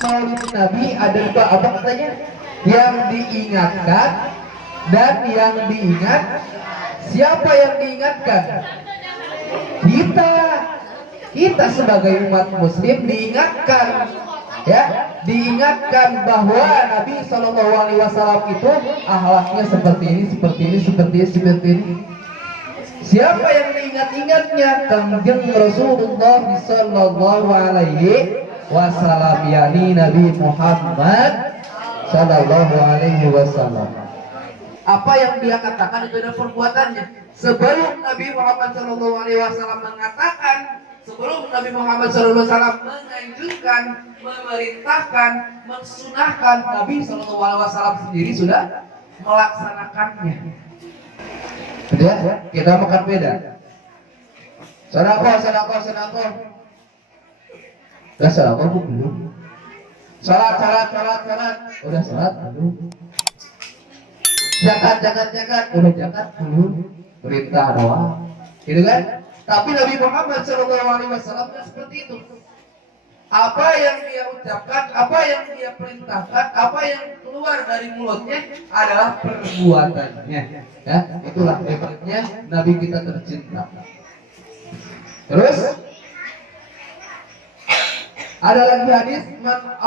Maulid Nabi ada dua apa katanya? Yang diingatkan dan yang diingat. Siapa yang diingatkan? Kita sebagai umat muslim diingatkan, ya, diingatkan bahwa Nabi Shallallahu Alaihi Wasallam itu akhlaknya seperti ini, seperti ini, seperti ini, seperti ini. Siapa yang diingat-ingatnya? Kanjeng Rasulullah Shallallahu Alaihi Wasallam, yakni Nabi Muhammad Shallallahu Alaihi Wasallam. Apa yang dia katakan itu adalah perbuatannya. Sebelum Nabi Muhammad Shallallahu Alaihi Wasallam mengatakan, sebelum Nabi Muhammad Shallallahu Alaihi Wasallam menganjurkan, memerintahkan, mensunahkan, Nabi Shallallahu Alaihi Wasallam sendiri sudah melaksanakannya. Ya, kita makan beda. Sedekah. Udah sedekah belum? Salat. Udah salat belum? Zakat. Udah zakat belum? Perintah doang. Gitu kan? Tapi Nabi Muhammad SAW seperti itu. Apa yang dia ucapkan, apa yang dia perintahkan, apa yang keluar dari mulutnya adalah perbuatannya. Ya, itulah hebatnya Nabi kita tercinta. Terus ada lagi hadis man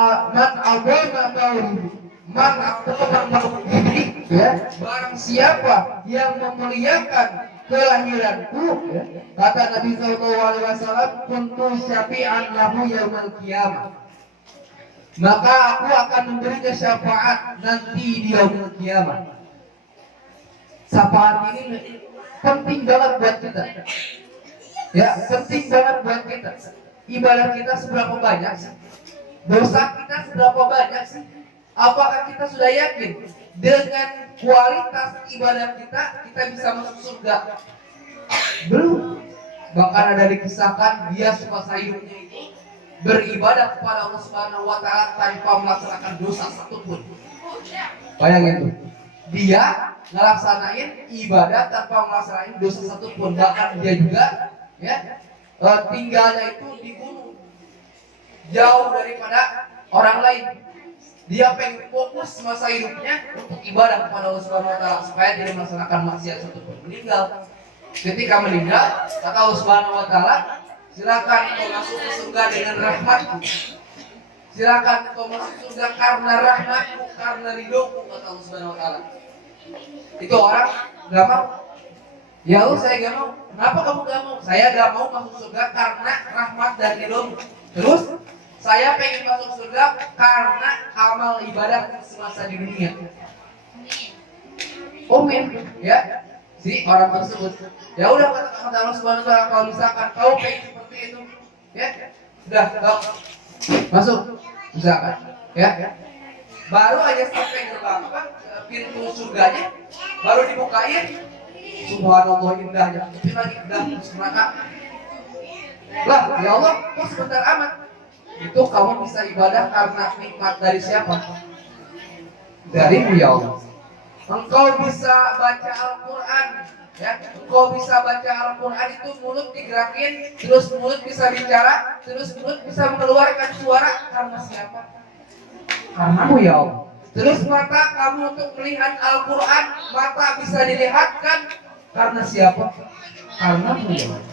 ya, barang siapa yang memuliakan kelahiranku, ya, kata Nabi SAW, kuntu syafi'an lahu yaumal qiyamah, maka aku akan memberikan syafaat nanti di yaumul qiyamah. Syafaat ini penting banget buat kita. Ya, penting banget buat kita. Ibadah kita seberapa banyak sih? Dosa kita seberapa banyak sih? Apakah kita sudah yakin dengan kualitas ibadah kita bisa masuk surga? Belum. Bahkan ada dikisahkan dia semasa hidupnya itu beribadah kepada Allah Subhanahu wa taala tanpa melaksanakan dosa satupun. Bayangin tuh. Dia ngelaksanain ibadah tanpa melaksanain dosa satupun. Bahkan dia juga ya tinggalnya itu di gunung, jauh daripada orang lain. Dia pengen fokus masa hidupnya untuk ibadah kepada Allah Subhanahu wa taala supaya tidak melaksanakan maksiat satupun. Meninggal. Ketika meninggal, kata Allah Subhanahu wa taala, silakan engkau masuk ke surga dengan rahmatku. Silakan engkau masuk surga karena rahmatku, karena ridhoku, kata Allah Subhanahu wa taala. Itu orang enggak mau. Ya Allah, saya enggak mau. Kenapa kamu enggak mau? Saya enggak mau masuk surga karena rahmat dan ridhomu. Terus saya pengen masuk surga karena amal ibadah semasa di dunia. Amin. Ya, si orang tersebut. Ya udah, kata Allah Subhanahu wa taala, kalau misalkan kau pengen seperti itu, ya, sudah, kau masuk, misalkan, ya. Baru aja sampai gerbang pintu surganya, baru dibukain, subhanallah indahnya, tapi lagi udah masuk neraka. Lah, ya Allah, kok sebentar amat? Itu kamu bisa ibadah karena nikmat dari siapa? Darimu, ya Allah. Engkau bisa baca Al-Quran, ya. Engkau bisa baca Al-Quran itu mulut digerakin, terus mulut bisa bicara, terus mulut bisa mengeluarkan suara karena siapa? Karenamu, ya Allah. Terus mata kamu untuk melihat Al-Quran, mata bisa dilihatkan karena siapa? Karenamu, ya Allah.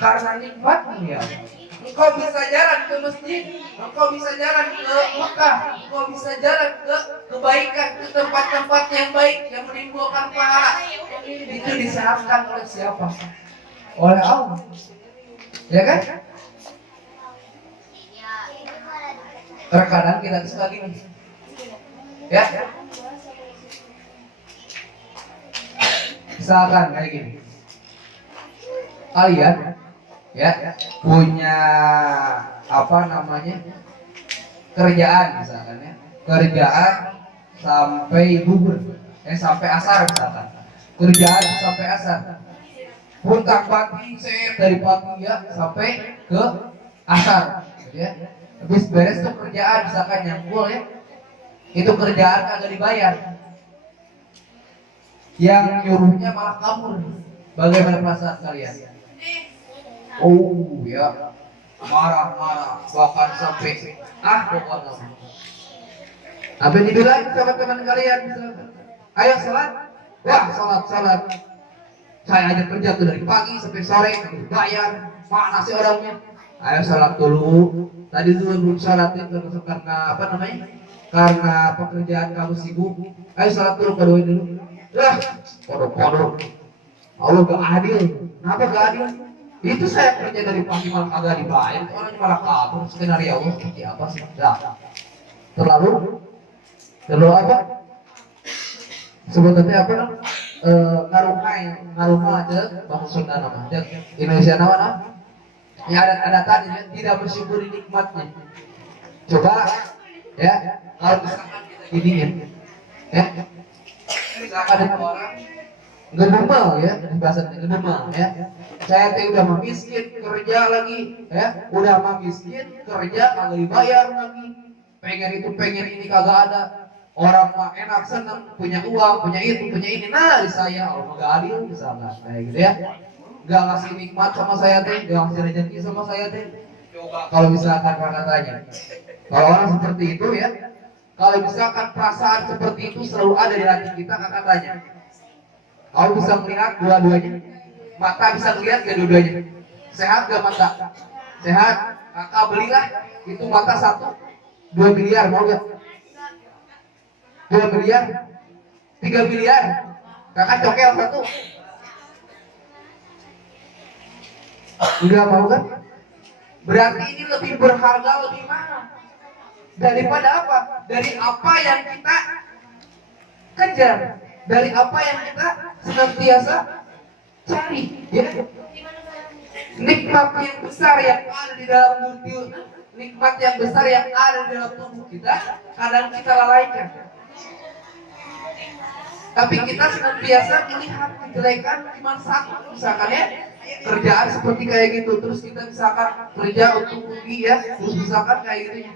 Karena nikmatmu, ya Allah. Engkau bisa jalan ke masjid, engkau bisa jalan ke Mekah, engkau bisa jalan ke kebaikan, ke tempat-tempat yang baik yang menimbulkan pahala. Itu disehatkan oleh siapa? Oleh Allah. Ya kan? Terkadang kita suka gini. Ya. Misalkan kayak gini. Kalian ya punya apa namanya kerjaan misalkan ya, kerjaan sampai zuhur, sampai asar misalkan, kerjaan sampai asar, puntang pagi dari pagi ya sampai ke asar, ya. Habis beres tuh kerjaan misalkan nyambul ya, itu kerjaan kagak dibayar, yang nyuruhnya malah kabur. Bagaimana perasaan kalian? Oh ya, marah-marah, bahkan sampai pokoknya. Apa yang dibilang sama teman kalian? Ayo sholat, wah sholat. Saya aja kerja tuh dari pagi sampai sore, bayar, mana sih orangnya? Ayo sholat dulu. Tadi tuh belum sholat itu karena apa namanya? Karena pekerjaan kamu sibuk. Ayo sholat dulu, kedua dulu. Wah, kodok. Allah gak adil. Kenapa gak adil? Itu saya kerja dari pagi malam kagak dibayar. Orangnya malah kabur. Skenario Allah seperti apa sih? Nah, terlalu apa? Sebutannya apa? Ngarumah aja bahasa Sunda nama. Indonesia nama. Ya ada tadi ya, tidak bersyukuri nikmatnya. Coba ya, kalau misalkan kita giniin, ya, misalkan ada orang ngedumel ya, bahasa ngedumel ya. Saya teh udah mah miskin kerja lagi, ya, udah mah miskin kerja kagak dibayar lagi. Pengen ini kagak ada. Orang mah enak senang punya uang, punya itu, punya ini. Nah, di saya Allah gak adil misalkan kayak gitu ya. Gak ngasih nikmat sama saya teh, gak ngasih rezeki sama saya teh. Kalau misalkan katanya, kalau orang seperti itu ya, kalau misalkan perasaan seperti itu selalu ada di hati kita, kakak tanya. Kau bisa melihat dua-duanya, mata bisa melihat gak dua-duanya. Sehat gak mata? Sehat. Kakak belilah itu mata 2 miliar mau gak? 2 miliar, 3 miliar, kakak cokel 1. Enggak mau kan? Berarti ini lebih berharga, lebih mahal daripada apa? Dari apa yang kita kejar, dari apa yang kita senantiasa cari, ya. Nikmat yang besar yang ada di dalam dunia, nikmat yang besar yang ada di dalam tubuh kita, kadang kita lalaikan. Tapi kita senantiasa melihat kejelekan cuma satu, misalkan ya, kerjaan seperti kayak gitu, terus kita misalkan kerja untuk rugi ya, terus misalkan kayak gitu,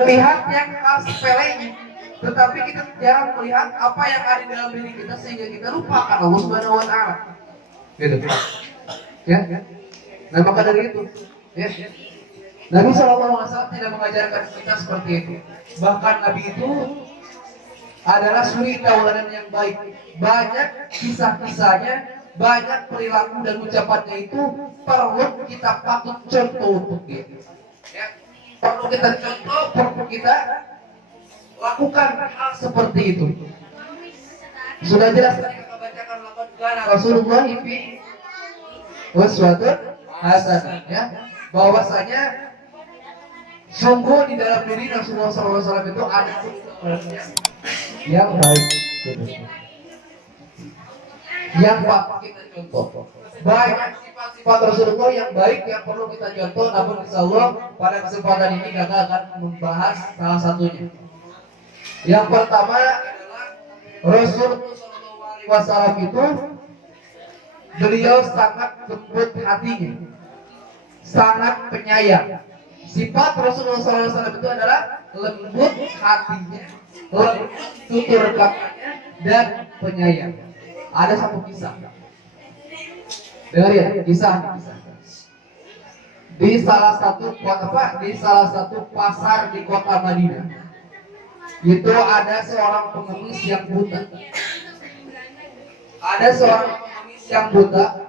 melihat yang hal sepelenya, tetapi kita jarang melihat apa yang ada di dalam diri kita sehingga kita lupakan Allah Subhanahu Wa Taala, gitu, ya. Nah maka dari itu, ya, Nabi SAW tidak mengajarkan kita seperti itu. Bahkan Nabi itu adalah suri tauladan yang baik. Banyak kisah-kisahnya, banyak perilaku dan ucapannya itu perlu kita patut contoh untuk dia. Ya. Perlu kita contoh, perlu kita lakukan hal seperti itu. Sudah jelas tadi kita bacakan lakon Rasulullah fi uswatun hasanah, ya, bahwasanya sungguh di dalam diri Rasulullah SAW itu ada yang baik, yang patut kita contoh. Banyak sifat-sifat Rasulullah yang baik yang perlu kita contoh, namun insyaallah pada kesempatan ini kita akan membahas salah satunya. Yang pertama adalah Rasulullah SAW itu beliau sangat lembut hatinya, sangat penyayang. Sifat Rasulullah SAW itu adalah lembut hatinya, lembut tutur katanya, dan penyayang. Ada satu kisah. Dengar ya, kisah. Di salah satu pasar di kota Madinah, itu ada seorang pengemis yang buta.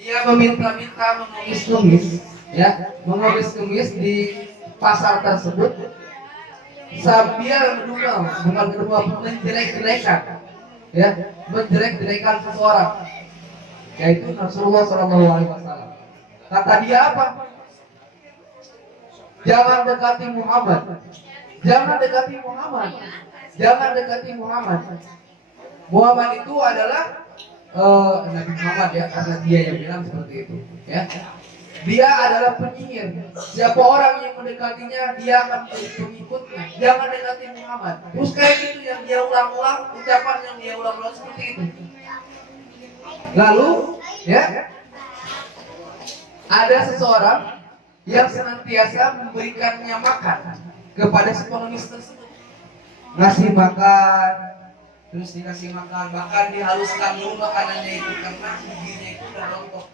Dia meminta-minta mengemis di pasar tersebut sambil menjelek-jelekan, ya, menjelek-jelekan seseorang, yaitu Rasulullah SAW. Kata dia apa? Jangan dekati Muhammad. Muhammad itu adalah Nabi Muhammad, ya, karena dia yang bilang seperti itu, ya. Dia adalah penyihir. Siapa orang yang mendekatinya, dia akan menjadi pengikutnya. Jangan dekati Muhammad. Terus kayak gitu yang dia ulang-ulang, ucapan yang dia ulang-ulang seperti itu. Lalu, ya, ada seseorang yang senantiasa memberikannya makan kepada si pengemis tersebut. Ngasih makan, terus dikasih makan, bahkan dihaluskan dulu makanannya itu karena giginya itu udah rontok.